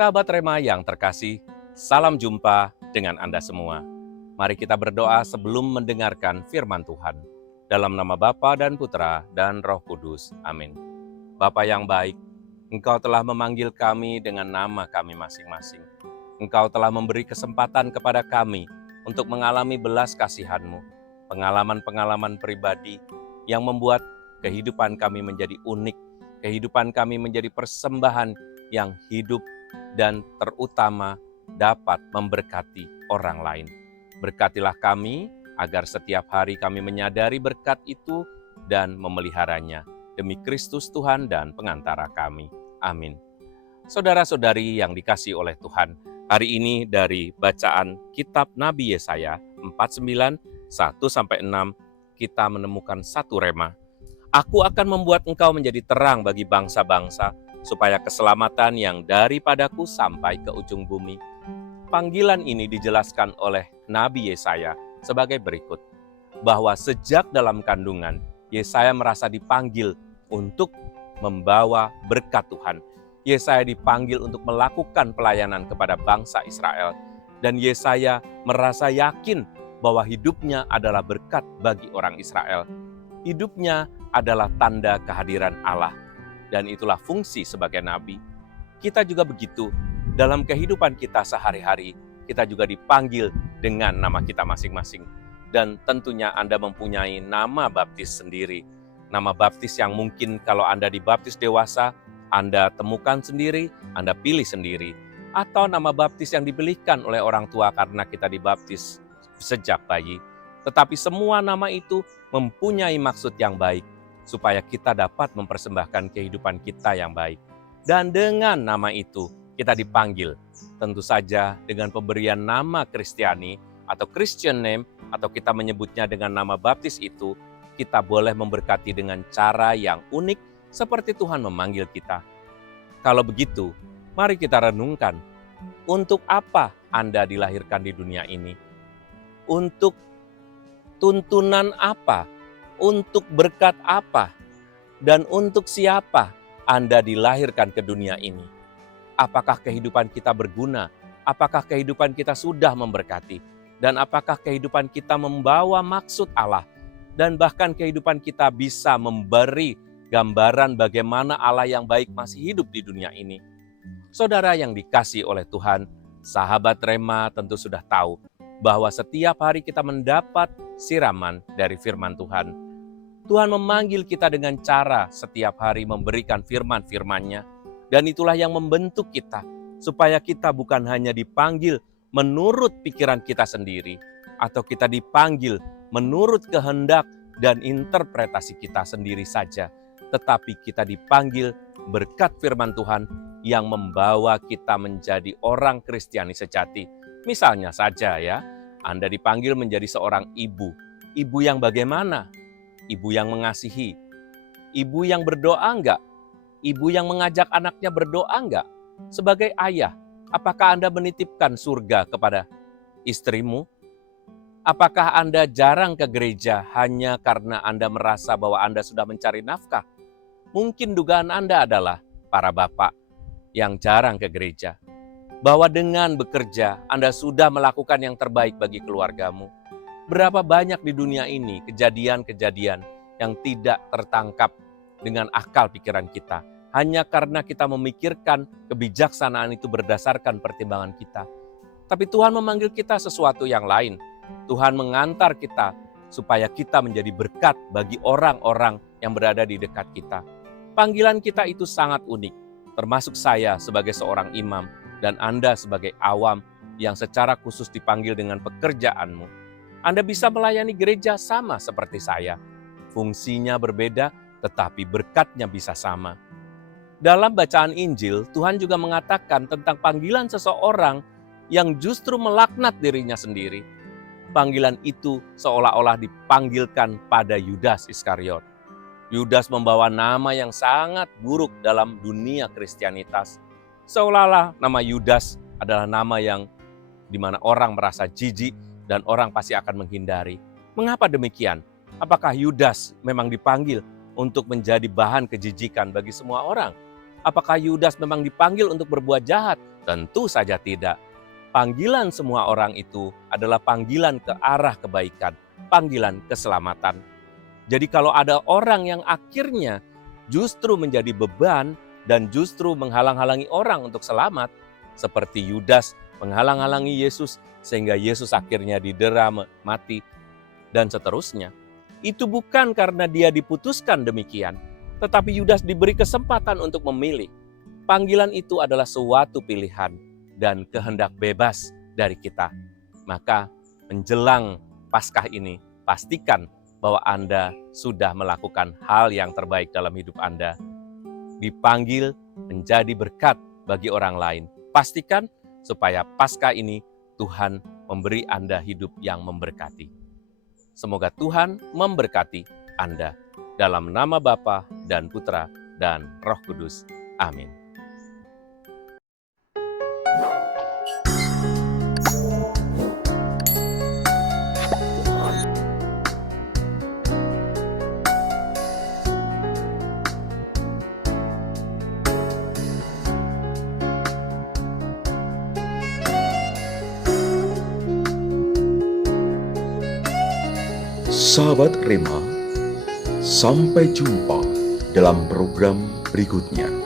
Sahabat Rema yang terkasih, salam jumpa dengan Anda semua. Mari kita berdoa sebelum mendengarkan firman Tuhan. Dalam nama Bapa dan Putra dan Roh Kudus. Amin. Bapa yang baik, Engkau telah memanggil kami dengan nama kami masing-masing. Engkau telah memberi kesempatan kepada kami untuk mengalami belas kasihan-Mu, pengalaman-pengalaman pribadi yang membuat kehidupan kami menjadi unik, kehidupan kami menjadi persembahan yang hidup dan terutama dapat memberkati orang lain. Berkatilah kami agar setiap hari kami menyadari berkat itu dan memeliharanya. Demi Kristus Tuhan dan pengantara kami. Amin. Saudara-saudari yang dikasihi oleh Tuhan, hari ini dari bacaan kitab Nabi Yesaya 49, 1-6, kita menemukan satu rema. Aku akan membuat engkau menjadi terang bagi bangsa-bangsa, supaya keselamatan yang daripadaku sampai ke ujung bumi. Panggilan ini dijelaskan oleh Nabi Yesaya sebagai berikut, bahwa sejak dalam kandungan, Yesaya merasa dipanggil untuk membawa berkat Tuhan. Yesaya dipanggil untuk melakukan pelayanan kepada bangsa Israel, dan Yesaya merasa yakin bahwa hidupnya adalah berkat bagi orang Israel. Hidupnya adalah tanda kehadiran Allah, dan itulah fungsi sebagai nabi. Kita juga begitu, dalam kehidupan kita sehari-hari, kita juga dipanggil dengan nama kita masing-masing. Dan tentunya Anda mempunyai nama baptis sendiri. Nama baptis yang mungkin kalau Anda dibaptis dewasa, Anda temukan sendiri, Anda pilih sendiri. Atau nama baptis yang diberikan oleh orang tua karena kita dibaptis sejak bayi. Tetapi semua nama itu mempunyai maksud yang baik, supaya kita dapat mempersembahkan kehidupan kita yang baik. Dan dengan nama itu, kita dipanggil. Tentu saja dengan pemberian nama Kristiani atau Christian name, atau kita menyebutnya dengan nama baptis itu, kita boleh memberkati dengan cara yang unik seperti Tuhan memanggil kita. Kalau begitu, mari kita renungkan, untuk apa Anda dilahirkan di dunia ini? Untuk tuntunan apa? Untuk berkat apa? Dan untuk siapa Anda dilahirkan ke dunia ini? Apakah kehidupan kita berguna? Apakah kehidupan kita sudah memberkati? Dan apakah kehidupan kita membawa maksud Allah? Dan bahkan kehidupan kita bisa memberi gambaran bagaimana Allah yang baik masih hidup di dunia ini. Saudara yang dikasihi oleh Tuhan, sahabat Rema tentu sudah tahu bahwa setiap hari kita mendapat siraman dari firman Tuhan. Tuhan memanggil kita dengan cara setiap hari memberikan firman-firman-Nya. Dan itulah yang membentuk kita, supaya kita bukan hanya dipanggil menurut pikiran kita sendiri, atau kita dipanggil menurut kehendak dan interpretasi kita sendiri saja, tetapi kita dipanggil berkat firman Tuhan yang membawa kita menjadi orang Kristiani sejati. Misalnya saja ya, Anda dipanggil menjadi seorang ibu. Ibu yang bagaimana? Ibu yang mengasihi. Ibu yang berdoa enggak? Ibu yang mengajak anaknya berdoa enggak? Sebagai ayah, apakah Anda menitipkan surga kepada istrimu? Apakah Anda jarang ke gereja hanya karena Anda merasa bahwa Anda sudah mencari nafkah? Mungkin dugaan Anda adalah para bapak yang jarang ke gereja. Bahwa dengan bekerja, Anda sudah melakukan yang terbaik bagi keluargamu. Berapa banyak di dunia ini kejadian-kejadian yang tidak tertangkap dengan akal pikiran kita. Hanya karena kita memikirkan kebijaksanaan itu berdasarkan pertimbangan kita. Tapi Tuhan memanggil kita sesuatu yang lain. Tuhan mengantar kita supaya kita menjadi berkat bagi orang-orang yang berada di dekat kita. Panggilan kita itu sangat unik, termasuk saya sebagai seorang imam dan Anda sebagai awam yang secara khusus dipanggil dengan pekerjaanmu. Anda bisa melayani gereja sama seperti saya. Fungsinya berbeda, tetapi berkatnya bisa sama. Dalam bacaan Injil, Tuhan juga mengatakan tentang panggilan seseorang yang justru melaknat dirinya sendiri. Panggilan itu seolah-olah dipanggilkan pada Yudas Iskariot. Yudas membawa nama yang sangat buruk dalam dunia Kristianitas. Seolah-olah nama Yudas adalah nama yang dimana orang merasa jijik dan orang pasti akan menghindari. Mengapa demikian? Apakah Yudas memang dipanggil untuk menjadi bahan kejijikan bagi semua orang? Apakah Yudas memang dipanggil untuk berbuat jahat Tentu saja tidak. Panggilan semua orang itu adalah panggilan ke arah kebaikan, panggilan keselamatan. Jadi kalau ada orang yang akhirnya justru menjadi beban dan justru menghalang-halangi orang untuk selamat, seperti Yudas menghalang-halangi Yesus sehingga Yesus akhirnya didera mati, dan seterusnya. Itu bukan karena dia diputuskan demikian, tetapi Yudas diberi kesempatan untuk memilih. Panggilan itu adalah suatu pilihan dan kehendak bebas dari kita. Maka menjelang Paskah ini, pastikan bahwa Anda sudah melakukan hal yang terbaik dalam hidup Anda. Dipanggil menjadi berkat bagi orang lain. Pastikan supaya Paskah ini Tuhan memberi Anda hidup yang memberkati. Semoga Tuhan memberkati Anda. Dalam nama Bapa dan Putra dan Roh Kudus. Amin. Sahabat Rema, sampai jumpa dalam program berikutnya.